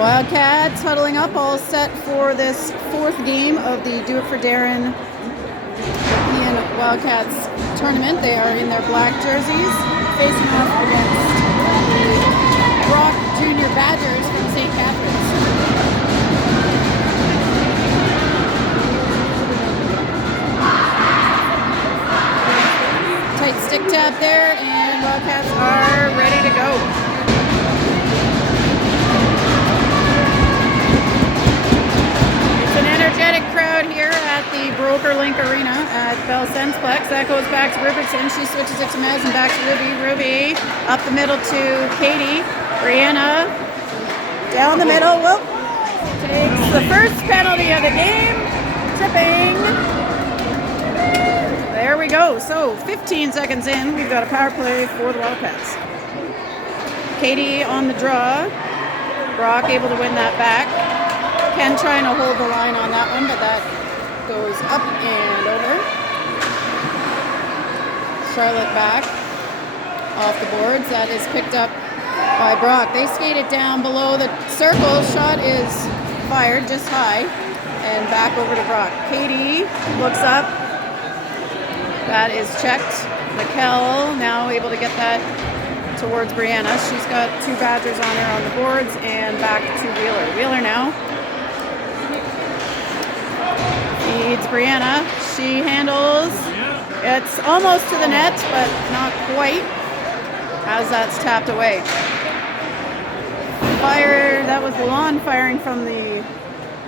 Wildcats huddling up, all set for this fourth game of the Do It For Darren European Wildcats tournament. They are in their black jerseys, facing off against the Brock Junior Badgers from St. Catharines. Tight stick tap there, and Wildcats are ready to go. Energetic crowd here at the BrokerLink Arena at Bell Sensplex. That goes back to Robertson. She switches it to Mez and back to Ruby. Ruby up the middle to Katie. Brianna down the middle. Whoop. Takes the first penalty of the game. Tripping. There we go. So 15 seconds in, we've got a power play for the Wildcats. Katie on the draw. Brock able to win that back. Ken trying to hold the line on that one, but that goes up and over. Charlotte back off the boards. That is picked up by Brock. They skate it down below the circle. Shot is fired just high and back over to Brock. Katie looks up. That is checked. Mikkel now able to get that towards Brianna. She's got two Badgers on her on the boards and back to Wheeler. Wheeler now feeds Brianna. She handles. It's almost to the net, but not quite, as that's tapped away. Fire, that was Lalonde firing from the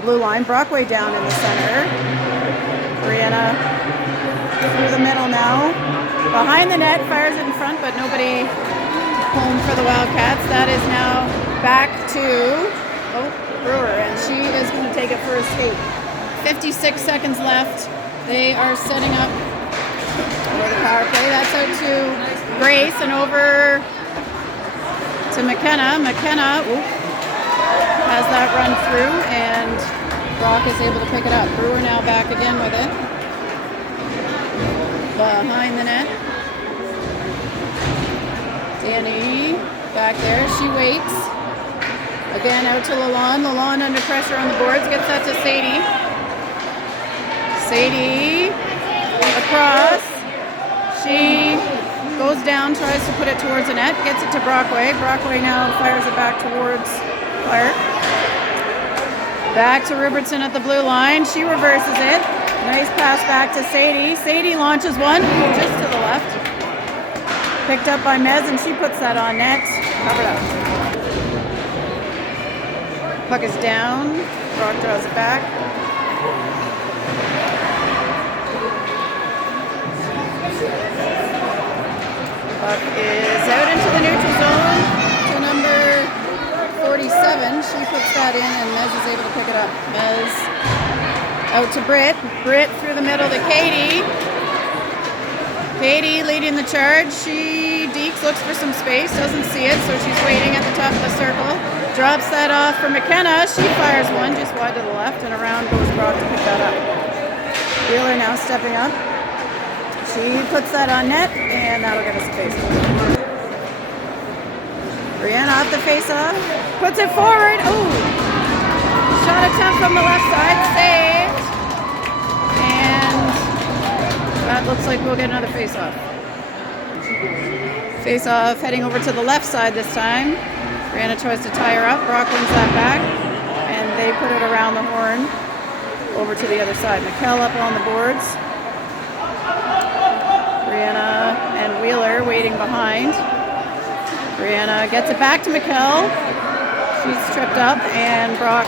blue line. Brockway down in the center. Brianna through the middle now. Behind the net, fires it in front, but nobody home for the Wildcats. That is now back to Brewer, and she is going to take it for a skate. 56 seconds left. They are setting up for the power play. That's out to Grace and over to McKenna. McKenna has that run through, and Brock is able to pick it up. Brewer now back again with it. Behind the net. Danny back there. She waits. Again out to Lalonde. Lalonde under pressure on the boards. Gets that to Sadie. Sadie across. She goes down, tries to put it towards the net, gets it to Brockway. Brockway now fires it back towards Clark. Back to Robertson at the blue line. She reverses it. Nice pass back to Sadie. Sadie launches one just to the left. Picked up by Mez, and she puts that on net. Covered up. Puck is down. Brock draws it back. Puck is out into the neutral zone to number 47. She puts that in, and Mez is able to pick it up. Mez out to Britt. Britt through the middle to Katie. Katie leading the charge. She dekes, looks for some space, doesn't see it, so she's waiting at the top of the circle. Drops that off for McKenna. She fires one just wide to the left, and around goes Brock to pick that up. Wheeler now stepping up. She puts that on net, and that'll get us a face-off. Brianna off the face-off. Puts it forward. Ooh! Shot attempt from the left side. Saved. And that looks like we'll get another face-off. Face-off heading over to the left side this time. Brianna tries to tie her up. Brock wins that back, and they put it around the horn over to the other side. Mikkel up on the boards. Brianna and Wheeler waiting behind. Brianna gets it back to Mikkel. She's tripped up, and Brock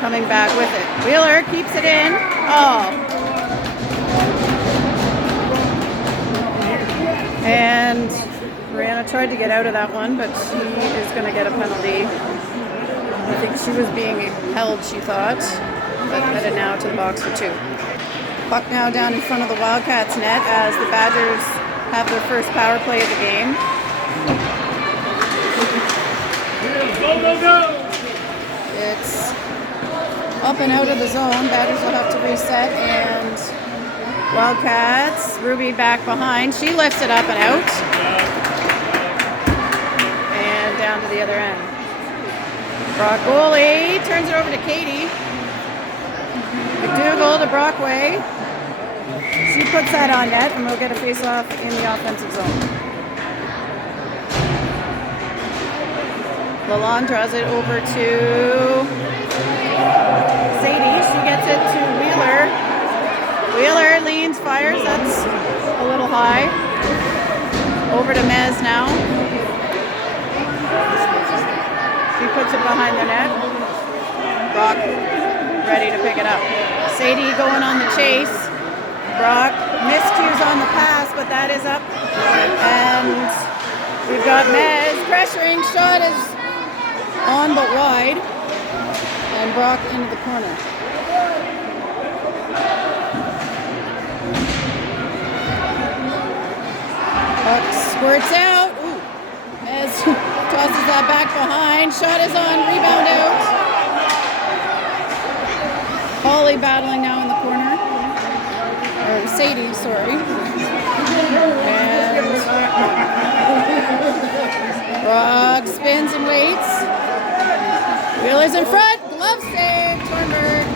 coming back with it. Wheeler keeps it in. Oh. And Brianna tried to get out of that one, but she is going to get a penalty. I think she was being held, she thought, but headed now to the box for two. Puck now down in front of the Wildcats net as the Badgers have their first power play of the game. Go, go, go! It's up and out of the zone. Badgers will have to reset, and Wildcats, Ruby back behind. She lifts it up and out. And down to the other end. Brock goalie turns it over to Katie. McDougall to Brockway. She puts that on net, and we'll get a face-off in the offensive zone. Lalonde draws it over to Sadie. She gets it to Wheeler. Wheeler leans, fires. That's a little high. Over to Mez now. She puts it behind the net. Brock ready to pick it up. Sadie going on the chase. Brock miscues on the pass, but that is up. And we've got Mez pressuring. Shot is on but wide. And Brock into the corner. Puck squirts out. Ooh. Mez tosses that back behind. Shot is on. Rebound out. Holly battling now in the corner. Or Sadie, sorry. And Brock spins and waits. Wheeler's in front. Glove save. Tornberg.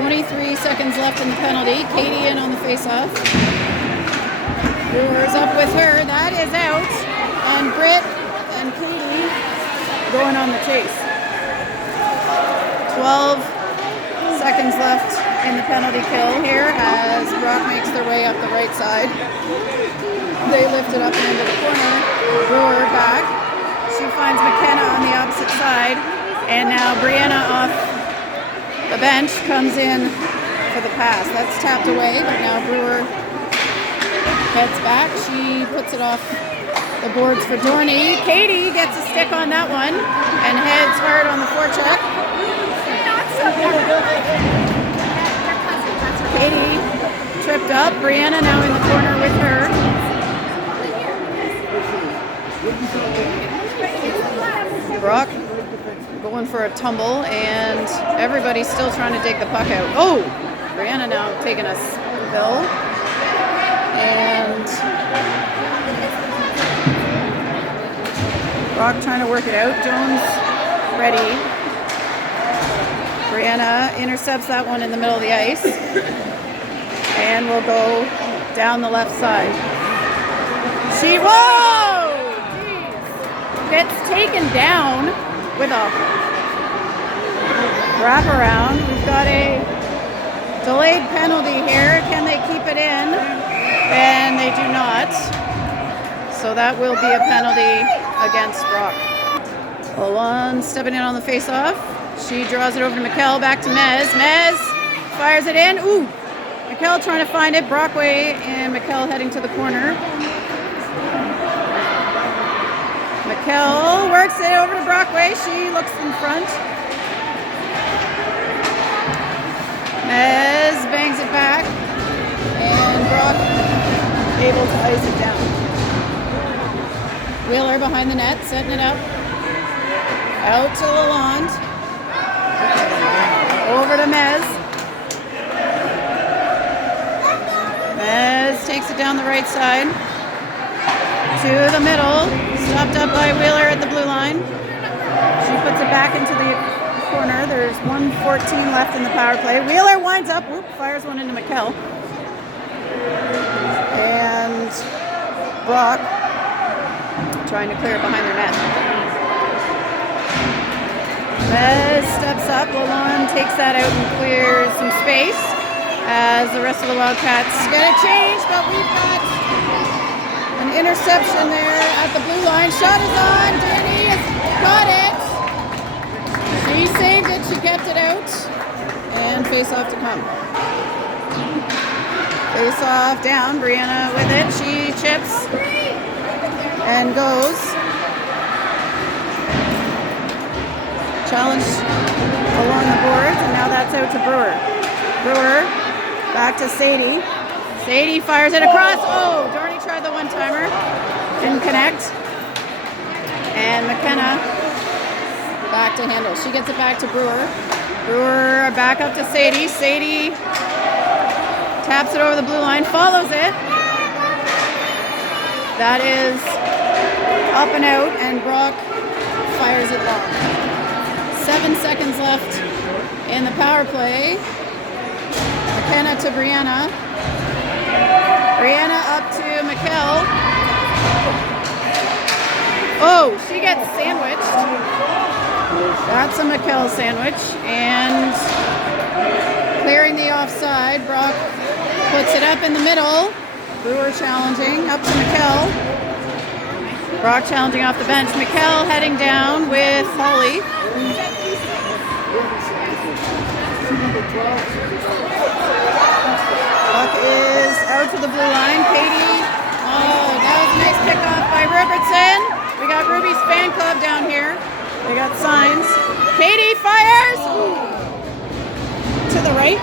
23 seconds left in the penalty. Katie in on the face-off. Brewer's up with her. That is out. And Britt and Katie going on the chase. 12 seconds left in the penalty kill here as Brock makes their way up the right side. They lift it up and into the corner. Brewer back. She finds McKenna on the opposite side. And now Brianna off the bench comes in for the pass. That's tapped away, but now Brewer heads back. She puts it off the boards for Dorney. Katie gets a stick on that one and heads hard on the forecheck. Katie tripped up. Brianna now in the corner with her. Brock going for a tumble, and everybody's still trying to dig the puck out. Oh! Brianna now taking a spill. And Brock trying to work it out. Jones ready. Brianna intercepts that one in the middle of the ice. And we'll go down the left side. Whoa! Gets taken down with a wraparound. We've got a delayed penalty here. Can they keep it in? And they do not. So that will be a penalty against Brock. Lalonde stepping in on the face-off. She draws it over to Mikkel, back to Mez. Mez fires it in. Ooh! Mikkel trying to find it. Brockway and Mikkel heading to the corner. Mikkel works it over to Brockway. She looks in front. Mez bangs it back. And Brock able to ice it down. Wheeler behind the net, setting it up. Out to Lalonde. Over to Mez. Mez takes it down the right side. To the middle. Stopped up by Wheeler at the blue line. She puts it back into the corner. There's 1:14 left in the power play. Wheeler winds up. Whoop, fires one into Mikkel. And Brock trying to clear it behind their net. Mez steps up. Lalonde takes that out and clears some space as the rest of the Wildcats get a change, but we've got an interception there at the blue line. Shot is on. Danny has got it. She saved it. She kept it out. And face off to come. Face off down. Brianna with it. She chips and goes. Challenge along the boards, and now that's out to Brewer. Brewer back to Sadie. Sadie fires it across. Oh, Dorney tried the one-timer. Didn't connect. And McKenna back to handle. She gets it back to Brewer. Brewer back up to Sadie. Sadie taps it over the blue line, follows it. That is up and out, and Brock fires it 7 seconds left in the power play. McKenna to Brianna. Brianna up to Mikkel. Oh, she gets sandwiched. That's a Mikkel sandwich. And clearing the offside, Brock puts it up in the middle. Brewer challenging, up to Mikkel. Brock challenging off the bench. Mikkel heading down with Holly. Puck is out to the blue line. Katie. Oh, that was a nice pickoff by Robertson. We got Ruby's fan club down here. They got signs. Katie fires! Ooh. To the right.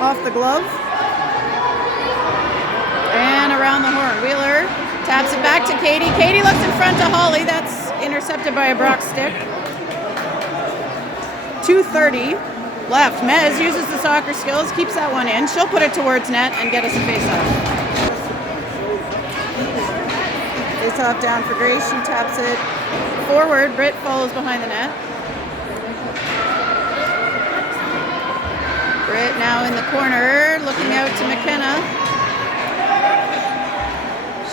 Off the glove. And around the horn. Wheeler taps it back to Katie. Katie looks in front to Holly. That's intercepted by a Brock stick. 2:30 left. Mez uses the soccer skills, keeps that one in. She'll put it towards net and get us a face-off. Face-off down for Grace. She taps it forward. Britt follows behind the net. Britt now in the corner, looking out to McKenna.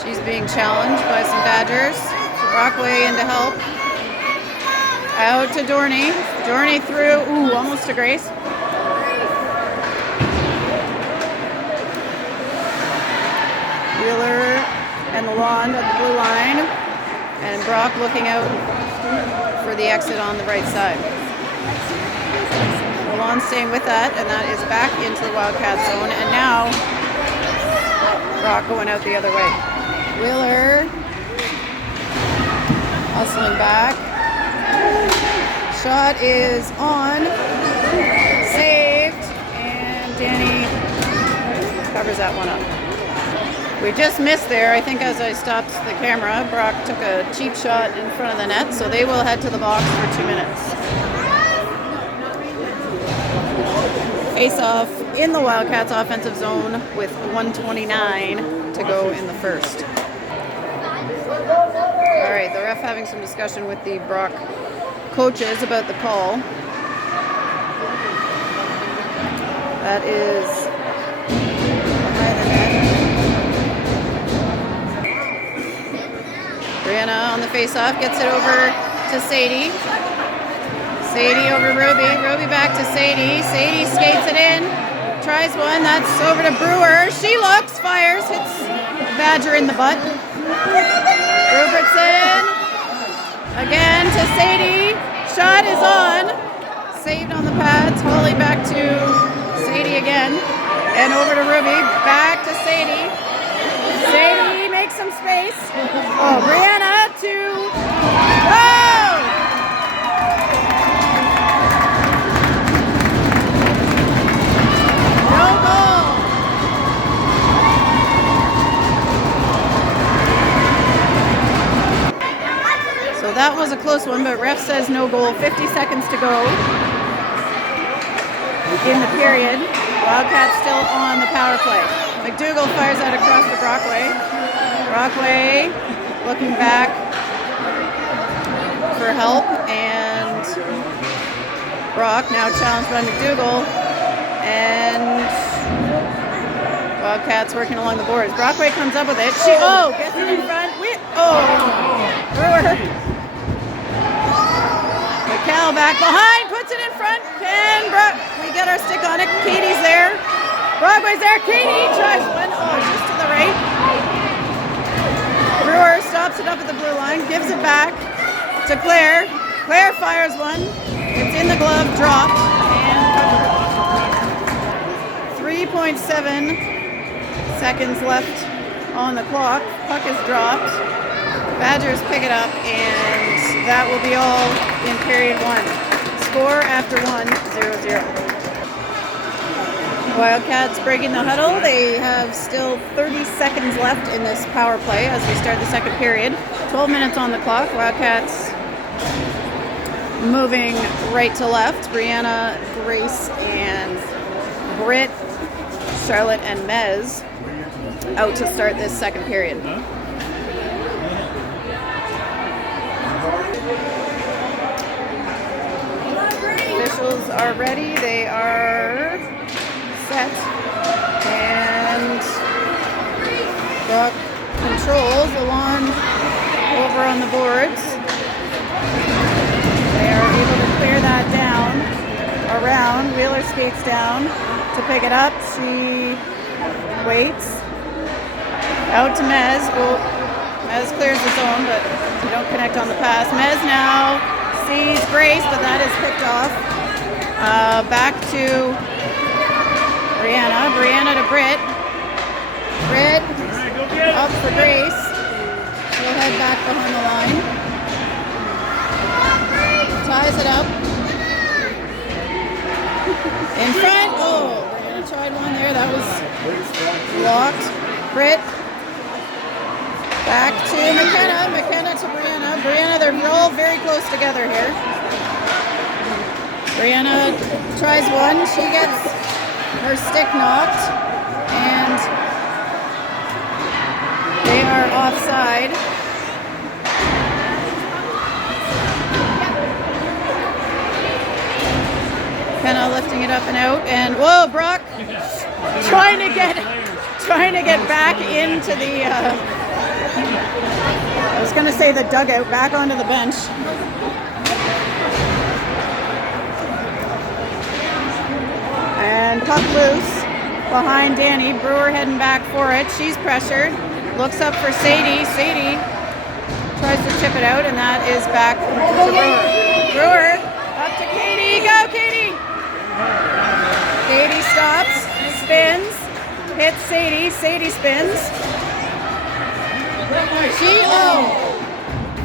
She's being challenged by some Badgers. Brockway in to help. Out to Dorney. Dorney through. Ooh, almost to Grace. Wheeler and Lalonde at the blue line. And Brock looking out for the exit on the right side. Lalonde staying with that, and that is back into the Wildcat zone. And now Brock going out the other way. Wheeler hustling back. Shot is on. Saved. And Danny covers that one up. We just missed there. I think as I stopped the camera, Brock took a cheap shot in front of the net, so they will head to the box for 2 minutes. Face off in the Wildcats offensive zone with 1:29 to go in the first. All right, the ref having some discussion with the Brock coaches about the call. That is behind the net. Brianna on the face-off gets it over to Sadie. Sadie over Ruby. Ruby back to Sadie. Sadie skates it in. Tries one. That's over to Brewer. She looks, fires, hits Badger in the butt. Robertson. Again to Sadie. Shot is on. Saved on the pads. Holly back to Sadie again. And over to Ruby. Back to Sadie. Sadie makes some space. Oh, Brianna to... Oh! No goal. So that was a close one, but ref says no goal. 50 seconds to go in the period. Wildcats still on the power play. McDougall fires out across to Brockway. Brockway looking back for help, and Brock now challenged by McDougall, and Wildcats working along the boards. Brockway comes up with it. She gets it in front. Brewer. Mikkel back behind, puts it in front, and we get our stick on it. Katie's there. Brockway's there. Katie tries one. Oh, just to the right. Brewer stops it up at the blue line, gives it back to Claire. Claire fires one. It's in the glove, dropped, and 3.7 seconds left on the clock. Puck is dropped. Badgers pick it up, and that will be all in period one. Score after 1-0-0. Wildcats breaking the huddle. They have still 30 seconds left in this power play as we start the second period. 12 minutes on the clock. Wildcats moving right to left. Brianna, Grace, and Britt, Charlotte, and Mez out to start this second period. are ready. They are set. And Brock controls the lawn over on the boards. They are able to clear that down around. Wheeler skates down to pick it up. She waits. Out to Mez. Well, Mez clears the zone, but they don't connect on the pass. Mez now sees Grace, but that is picked off. Back to Brianna. Brianna to Britt. Britt up for Grace. She'll head back behind the line. Ties it up. In front. Oh, Brianna tried one there. That was blocked. Britt. Back to McKenna. McKenna to Brianna. Brianna, they're all very close together here. Brianna tries one. She gets her stick knocked. And they are offside. McKenna lifting it up and out. And whoa, Brock trying to get back into the I was going to say the dugout, back onto the bench. And puck loose behind Danny. Brewer heading back for it. She's pressured. Looks up for Sadie. Sadie tries to chip it out, and that is back to Brewer. Brewer up to Katie. Go, Katie! Katie stops, spins, hits Sadie. Sadie spins.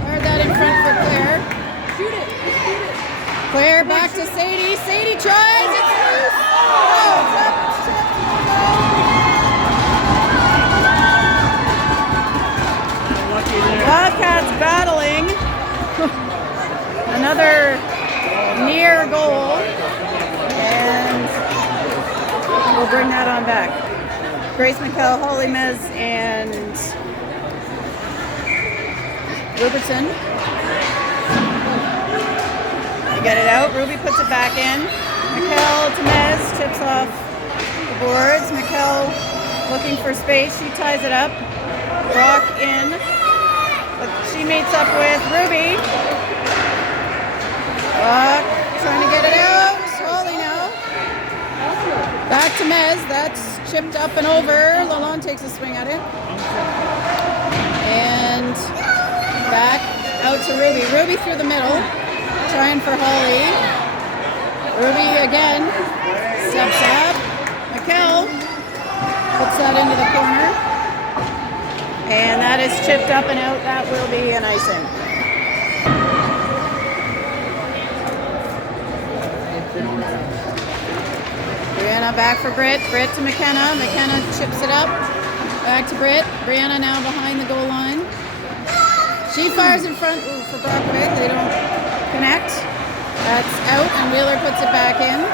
Fired that in front for Claire. Shoot it. Claire back to Sadie. Sadie tries. It's loose. Oh, Wildcats battling. Another near goal. And we'll bring that on back. Grace McKell, Holly Mez, and Robertson. You get it out. Ruby puts it back in. McKell to Mez, tips off the boards. McKell looking for space. She ties it up. Brock in. But she meets up with Ruby. Brock trying to get it out. Holly now. Back to Mez. That's chipped up and over. Lalonde takes a swing at it. And back out to Ruby. Ruby through the middle, trying for Holly. Ruby again, steps up. McKell puts that into the corner. And that is chipped up and out. That will be an icing. Brianna back for Britt. Britt to McKenna. McKenna chips it up. Back to Britt. Brianna now behind the goal line. She fires in front for Brockway. They don't connect. That's out, and Wheeler puts it back in.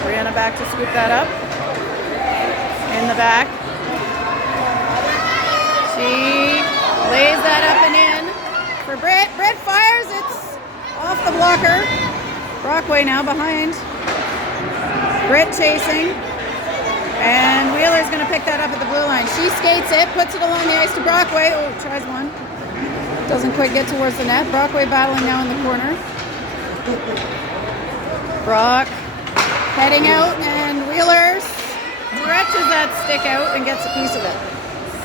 Brianna back to scoop that up. In the back. She lays that up and in for Britt. Britt fires. It's off the blocker. Brockway now behind. Britt chasing. And Wheeler's going to pick that up at the blue line. She skates it, puts it along the ice to Brockway. Oh, tries one. Doesn't quite get towards the net. Brockway battling now in the corner. Brock heading out, and Wheeler stretches that stick out and gets a piece of it.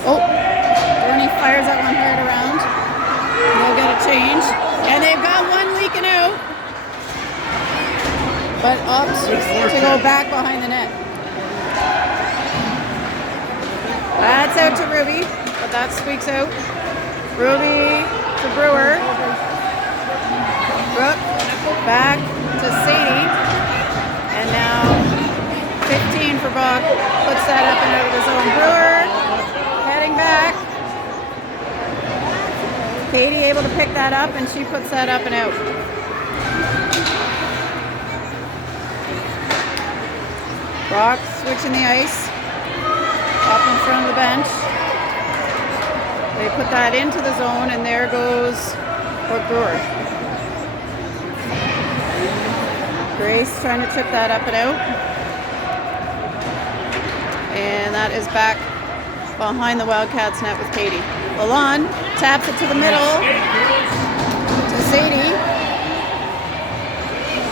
Oh, Bernie fires that one hard around. They'll get a change. And they've got one leaking out. But opts to go back behind the net. That's out to Ruby, but that squeaks out. Ruby to Brewer. Brooke back to Sadie. And now 15 for Brock. Puts that up and out of the zone. Brewer heading back. Katie able to pick that up, and she puts that up and out. Brock switching the ice. Up in front of the bench. They put that into the zone, and there goes Brooke Brewer. Grace trying to chip that up and out. And that is back behind the Wildcats net with Katie. Lalonde taps it to the middle to Sadie.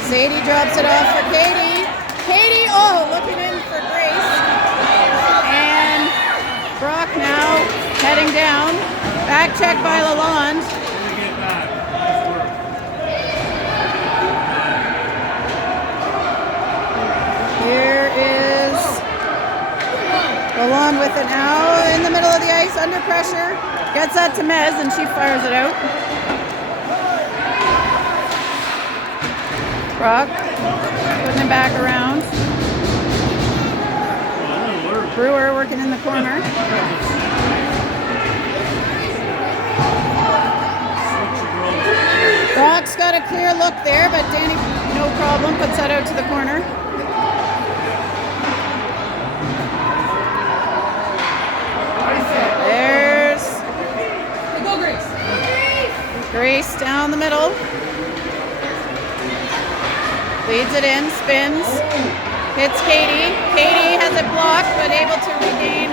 Sadie drops it off for Katie. Katie, oh, looking in for Grace. And Brock now heading down. Back check by Lalonde. Here is Lalonde with it now in the middle of the ice, under pressure. Gets that to Mez and she fires it out. Brock putting it back around. Brewer working in the corner. Brock's got a clear look there, but Danny, no problem, puts that out to the corner. There's Grace down the middle. Leads it in, spins, hits Katie. Katie has it blocked, but able to regain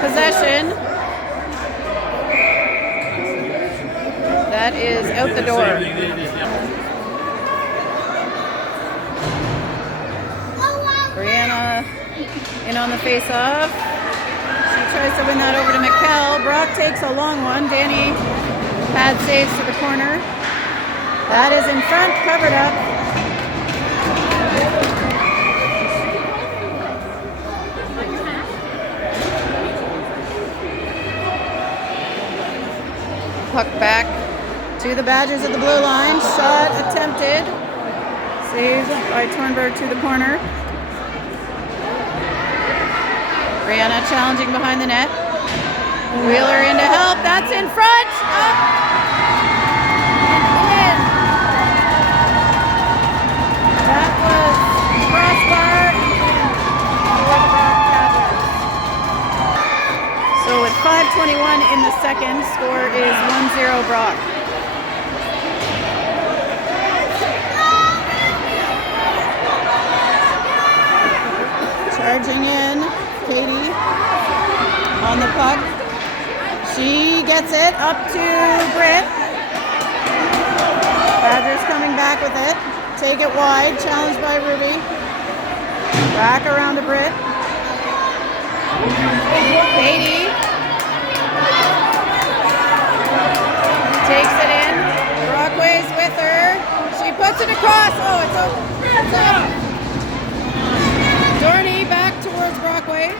possession. That is out the door. Brianna in on the face-off. She tries to win that over to McKell. Brock takes a long one. Danny pad saves to the corner. That is in front, covered up. Puck back to the Badgers at the blue line. Shot attempted. Saved by Tornberg to the corner. Brianna challenging behind the net. Wheeler in to help. That's in front. Up and in. That was crossbar for the Wildcats. So with 5:21 in the second, score is 1-0 Brock. Charging in, Katie on the puck. She gets it up to Britt. Badgers coming back with it. Take it wide, challenged by Ruby. Back around to Britt. Katie takes it in. Brockway's with her. She puts it across. Oh, it's up. It's up. Dorney back towards Brockway.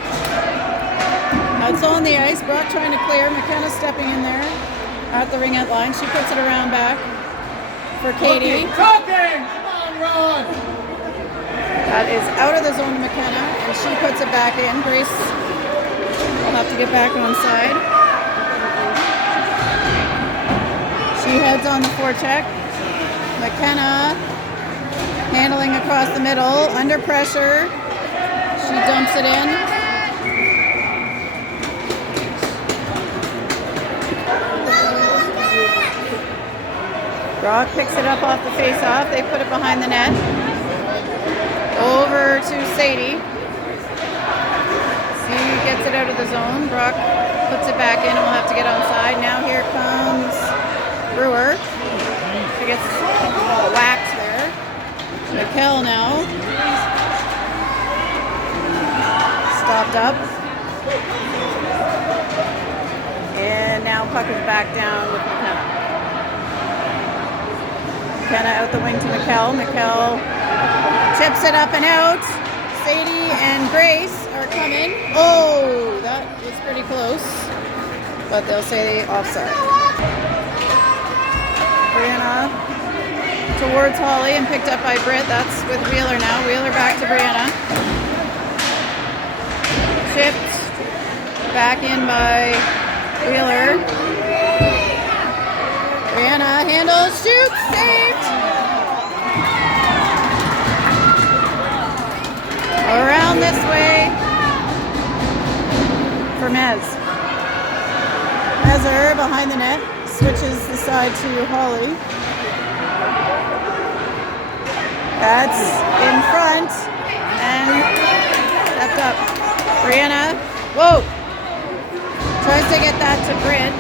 Now it's on the ice. Brock trying to clear. McKenna stepping in there at the ringette line. She puts it around back for Katie. Come on, Ron! That is out of the zone to McKenna, and she puts it back in. Grace will have to get back on side. She heads on the forecheck. McKenna handling across the middle, under pressure. She dumps it in. Brock picks it up off the face-off. They put it behind the net. Over to Sadie. Sadie gets it out of the zone. Brock puts it back in and will have to get on side. Now here comes Brewer. She gets whacked there. McKell now. Stopped up. And now puck is back down with McKenna. McKenna out the wing to McKell. McKell tips it up and out. Sadie and Grace are coming. Oh, that was pretty close. But they'll say offside. Brianna towards Holly and picked up by Britt. That's with Wheeler now. Wheeler back to Brianna. Chipped back in by Wheeler. Brianna handles, shoots, saved. Around this way for Mez. Mezer behind the net, switches the side to Holly. That's in front and stepped up. Brianna, whoa! Tries to get that to Britt.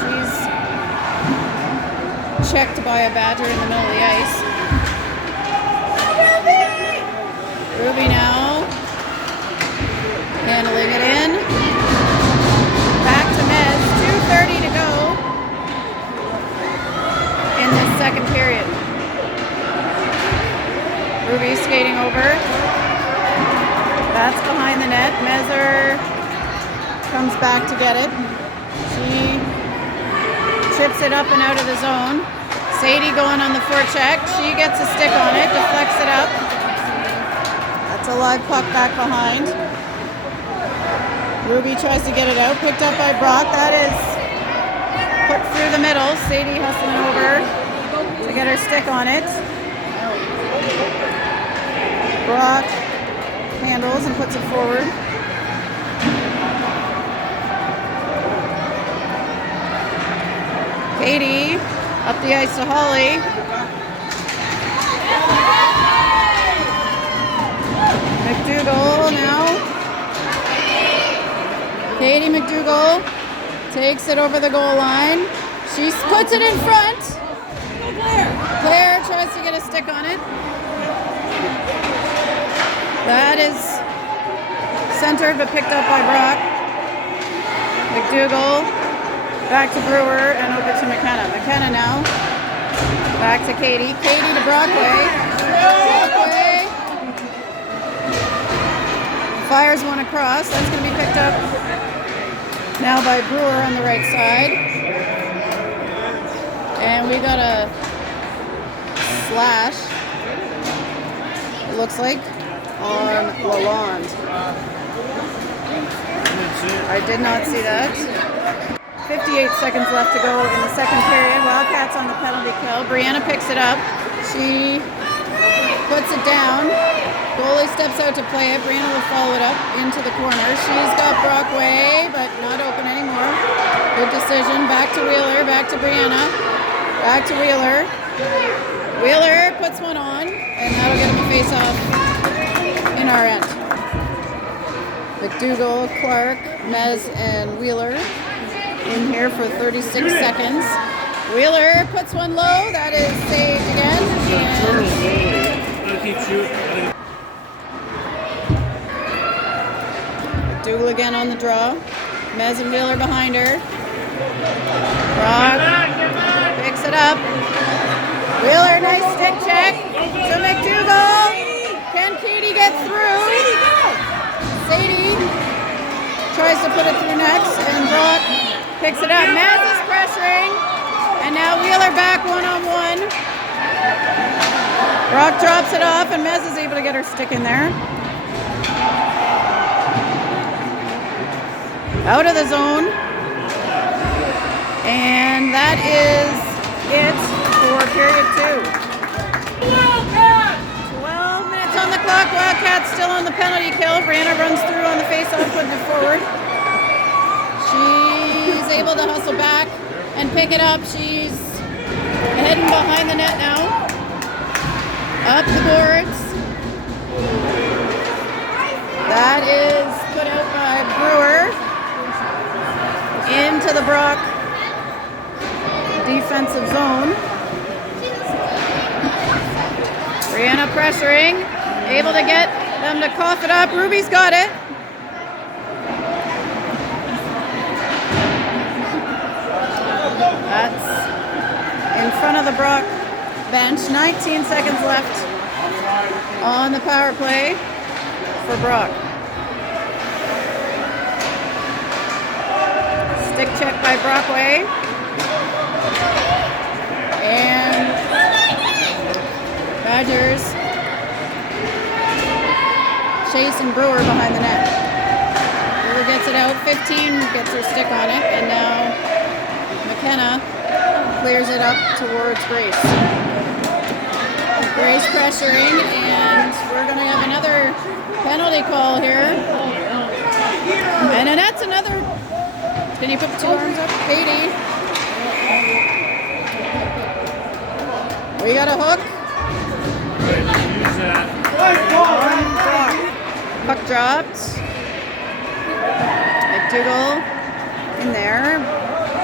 She's checked by a badger in the middle of the ice. Ruby now handling it in. Back to Mez. 2:30 to go in this second period. Ruby skating over. That's behind the net. Mezer comes back to get it. She chips it up and out of the zone. Sadie going on the forecheck. She gets a stick on it, deflects it up. That's a live puck back behind. Ruby tries to get it out, picked up by Brock. That is put through the middle. Sadie hustling over to get her stick on it. Brock handles and puts it forward. Katie up the ice to Holly. McDougall now. Katie McDougall takes it over the goal line. She puts it in front. Claire tries to get a stick on it. That is centered but picked up by Brock. McDougall back to Brewer and over to McKenna. McKenna now back to Katie. Katie to Brockway. Brockway fires one across. That's going to be picked up now by Brewer on the right side. And we got a slash, it looks like, on Lalonde. I did not see that. 58 seconds left to go in the second period. Wildcats on the penalty kill. Brianna picks it up. She puts it down. Goalie steps out to play it. Brianna will follow it up into the corner. She's got Brockway, but not open anymore. Good decision. Back to Wheeler. Back to Brianna. Back to Wheeler. Wheeler puts one on, and that'll get him a face-off in our end. McDougall, Clark, Mez, and Wheeler in here for 36 seconds. Wheeler puts one low. That is saved again. McDougall again on the draw. Mez and Wheeler behind her. Brock picks it up. Wheeler, nice stick check to McDougall. Can Katie get through? Sadie tries to put it through next, and Brock picks it up. Maz is pressuring, and now Wheeler back one-on-one. Brock drops it off, and Mez is able to get her stick in there. Out of the zone. And that is it for period 2. 12 minutes on the clock. Wildcats still on the penalty kill. Brianna runs through on the face-off, putting it forward. She's able to hustle back and pick it up. She's heading behind the net now. Up the boards. That is put out by Brewer. Into the Brock defensive zone. Brianna pressuring, able to get them to cough it up. Ruby's got it. That's in front of the Brock bench. 19 seconds left on the power play for Brock. Stick check by Brockway. And Badgers chasing Brewer behind the net. Brewer gets it out. 15 gets her stick on it. And now McKenna clears it up towards Grace. Grace pressuring, and we're going to have another penalty call here. And then that's another. Can you put 2 arms up? Katie. We got a hook. dropped. McDougall in there.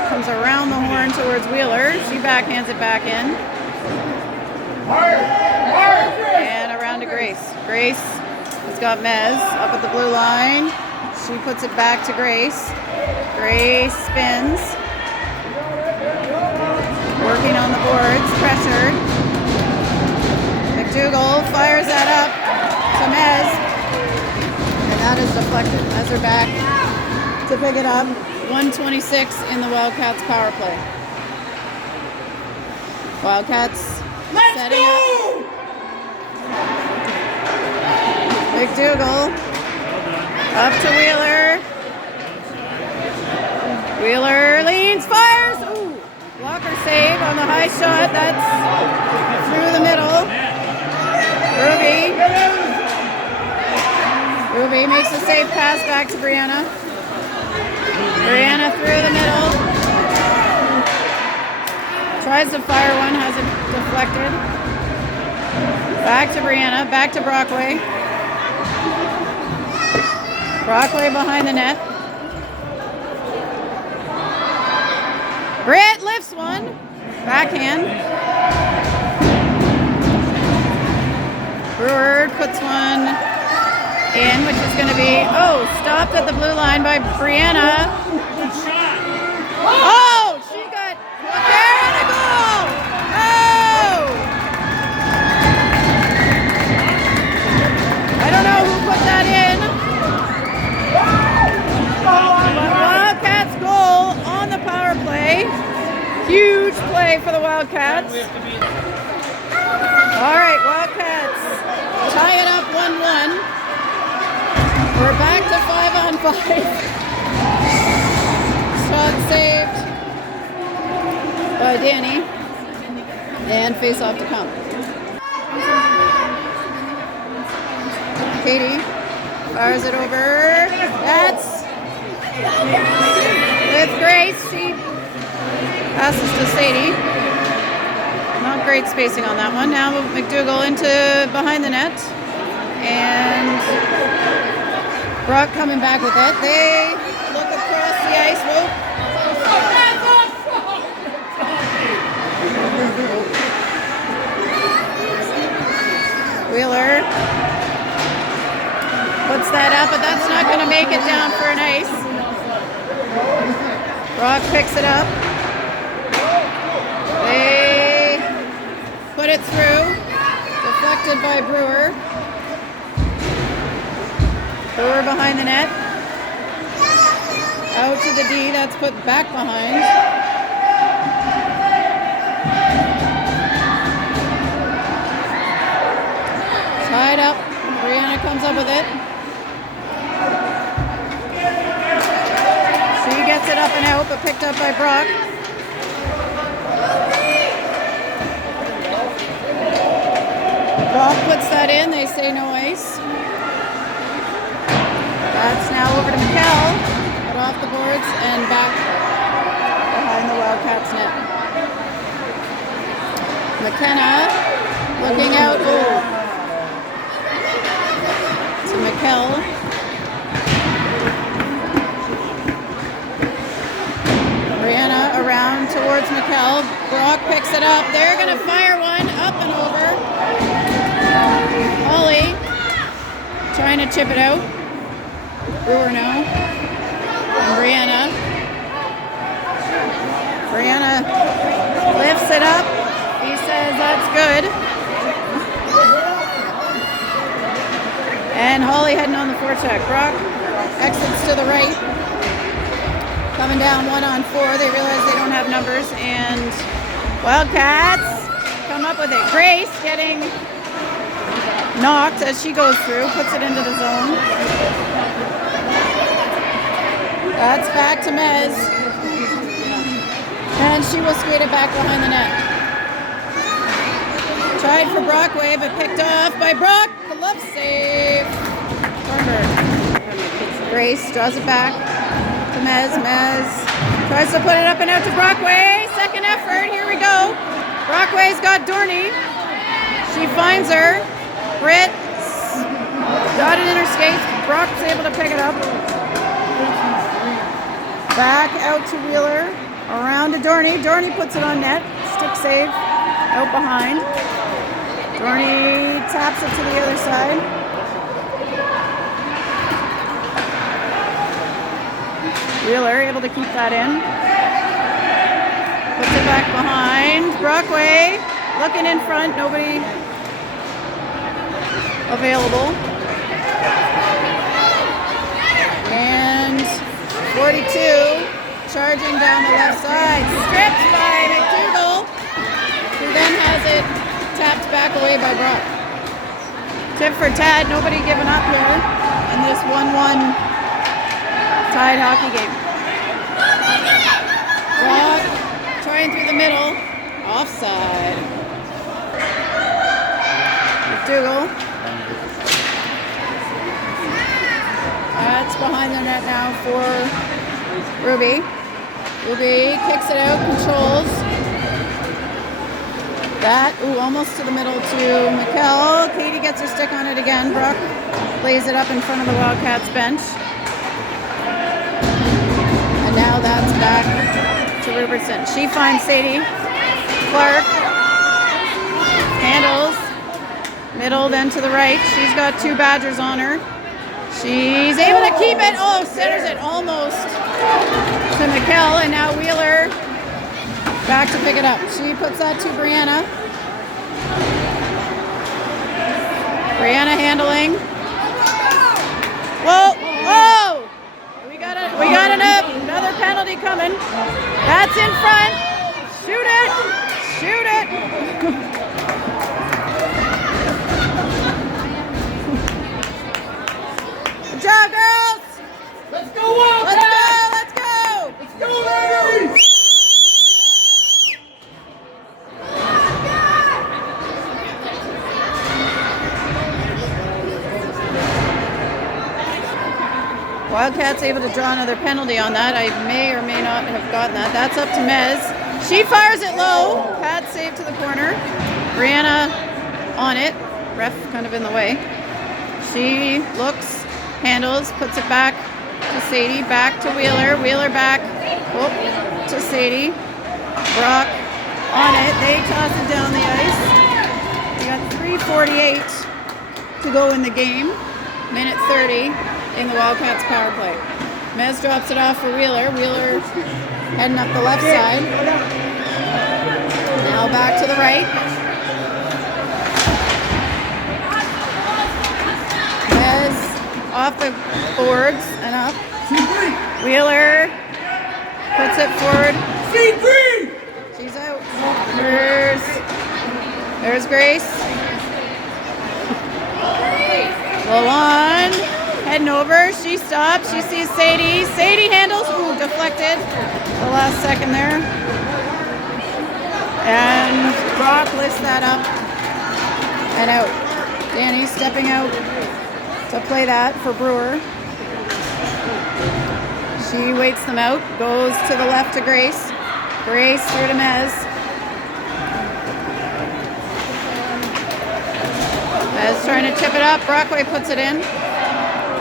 Comes around the horn towards Wheeler. She backhands it back in. And around to Grace. Grace has got Mez up at the blue line. She puts it back to Grace. Grace spins. Working on the boards. Pressured. McDougall fires that up to Mez. And that is deflected. Mez are back to pick it up. 1:26 in the Wildcats power play. Wildcats setting up. McDougall up to Wheeler. Wheeler leans, fires. Ooh, blocker save on the high shot. That's through the middle. Ruby makes a safe pass back to Brianna. Brianna through the middle. Tries to fire one, has it deflected. Back to Brianna, back to Brockway. Brockway behind the net. Britt lifts one. Backhand. Brewer puts one in, which is going to be, stopped at the blue line by Brianna. Oh, she got there and a goal. Oh! I don't know who put that in. Wildcats goal on the power play. Huge play for the Wildcats. All right, Wildcats tie it up 1-1. We're back to 5-on-5. Shot saved by Danny. And face off to come. Katie fires it over. It's Grace. She passes to Sadie. Not great spacing on that one. Now McDougall into behind the net. And Brock coming back with it. They look across the ice. Whoa. Wheeler puts that up, but that's not going to make it down for an ice. Brock picks it up. They put it through. Deflected by Brewer. Brewer behind the net. Out to the D. That's put back behind. Tied up. Brianna comes up with it. She gets it up and out, but picked up by Brock. Brock puts that in. They say no ice. That's now over to McKell. Put off the boards and back behind the Wildcats net. McKenna looking out. To McKell. Brianna around towards McKell. Brock picks it up. They're going to fire one up and over. Holly trying to chip it out. Brewer no. And Brianna. Brianna lifts it up. He says that's good. And Holly heading on the forecheck. Brock exits to the right. Coming down 1-on-4. They realize they don't have numbers. And Wildcats come up with it. Grace getting knocked as she goes through. Puts it into the zone. That's back to Mez. And she will skate it back behind the net. Tried for Brockway, but picked off by Brock. The love save. Thornburg. Grace draws it back to Mez. Mez tries to put it up and out to Brockway. Second effort. Here we go. Brockway's got Dorney. She finds her. Britt got it in her skates. Brock's able to pick it up. Back out to Wheeler. Around to Dorney. Dorney puts it on net. Stick save. Out behind. Dorney taps it to the other side. Wheeler able to keep that in. Puts it back behind. Brockway looking in front. Nobody available. And 42 charging down the left side. Stripped by McDougall, who then has it tapped back away by Brock. Tip for Tad. Nobody giving up here in this 1-1 tied hockey game. Brock trying through the middle. Offside. McDougall. That's behind the net now for Ruby. Ruby kicks it out, controls. That, almost to the middle to McKell. Katie gets her stick on it again. Brock lays it up in front of the Wildcats bench. And now that's back to Robertson. She finds Sadie. Clark handles. Middle, then to the right. She's got two Badgers on her. She's able to keep it. Oh, centers it almost to McKell. And now Wheeler back to pick it up. She puts that to Brianna. Brianna handling. Whoa! Oh! We got another penalty coming. That's in front. Shoot it! Shoot it! Good job, girls! Let's go, Wildcats! Let's go! Let's go, ladies! Wildcats able to draw another penalty on that. I may or may not have gotten that. That's up to Mez. She fires it low. Pat save to the corner. Brianna on it. Ref kind of in the way. She looks, handles, puts it back to Sadie. Back to Wheeler. Wheeler back. Whoop, to Sadie. Brock on it. They toss it down the ice. We got 3:48 to go in the game. Minute 30 in the Wildcats power play. Mez drops it off for Wheeler. Wheeler heading up the left side. Now back to the right. Mez off the boards and up. Wheeler puts it forward. She's out. There's Grace. Lalonde heading over. She stops. She sees Sadie. Sadie handles. Ooh, deflected. The last second there. And Brock lifts that up and out. Danny stepping out to play that for Brewer. She waits them out. Goes to the left to Grace. Grace through to Mez. Mez trying to tip it up. Brockway puts it in.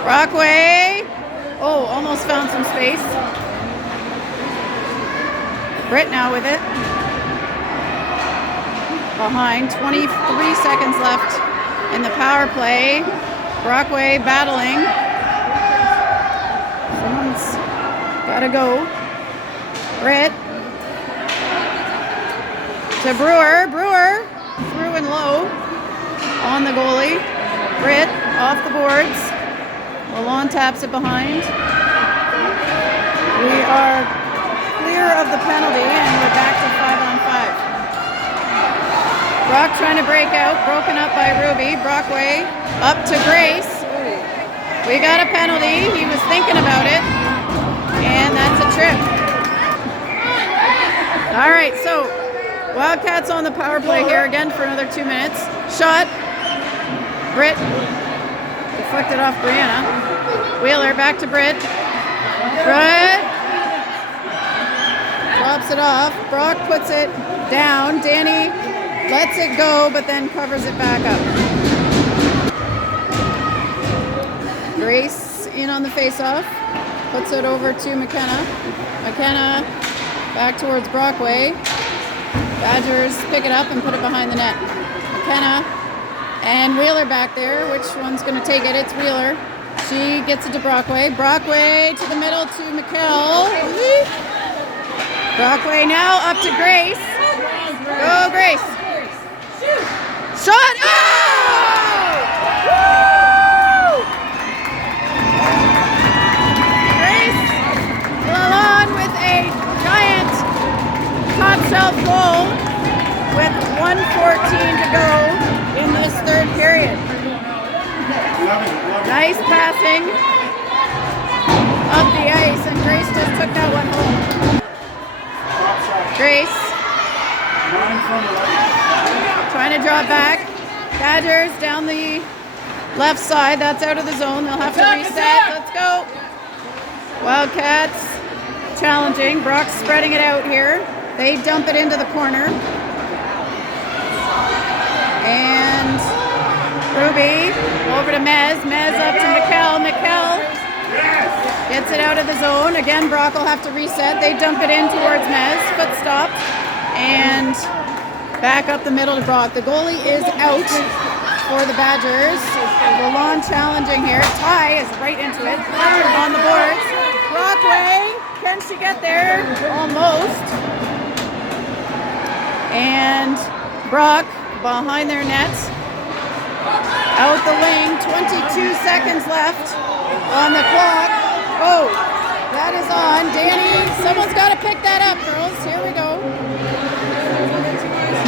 Brockway. Oh, almost found some space. Britt now with it. Behind. 23 seconds left in the power play. Brockway battling. Someone's gotta go. Britt. To Brewer. Brewer through and low. On the goalie. Britt off the boards. Lalonde taps it behind. We are clear of the penalty and we're back to 5-on-5. Brock trying to break out. Broken up by Ruby. Brockway up to Grace. We got a penalty. He was thinking about it. And that's a trip. All right, so Wildcats on the power play here again for another 2 minutes. Shot. Britt deflected off Brianna. Wheeler back to Britt. Britt drops it off. Brock puts it down. Danny lets it go, but then covers it back up. Grace in on the face-off. Puts it over to McKenna. McKenna back towards Brockway. Badgers pick it up and put it behind the net. McKenna and Wheeler back there. Which one's going to take it? It's Wheeler. She gets it to Brockway. Brockway to the middle to McKell. Brockway now up to Grace. Go, Grace. Shot! Oh! Woo! Grace Lalonde with a giant top shelf goal with 1:14 to go in this third period. Nice passing up the ice, and Grace just took that one home. Grace trying to draw back. Badgers down the left side. That's out of the zone. They'll have to reset. Let's go. Wildcats challenging. Brock's spreading it out here. They dump it into the corner. And Ruby over to Mez. Mez up to McKell. McKell gets it out of the zone. Again, Brock will have to reset. They dump it in towards Mez. Foot stop. And back up the middle to Brock. The goalie is out for the Badgers. Lalonde challenging here. Ty is right into it. On the boards. Brockway. Can she get there? Almost. And Brock behind their nets. Out the wing. 22 seconds left on the clock. Oh, that is on. Danny, someone's got to pick that up, girls. Here we go.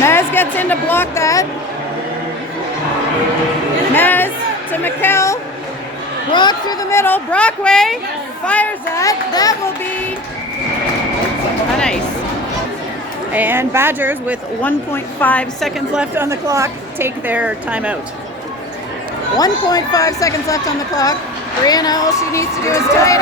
Mez gets in to block that. Mez to McKell. Brock through the middle. Brockway fires that. That will be nice. And Badgers with 1.5 seconds left on the clock take their timeout. 1.5 seconds left on the clock. Brianna, all she needs to do is tie it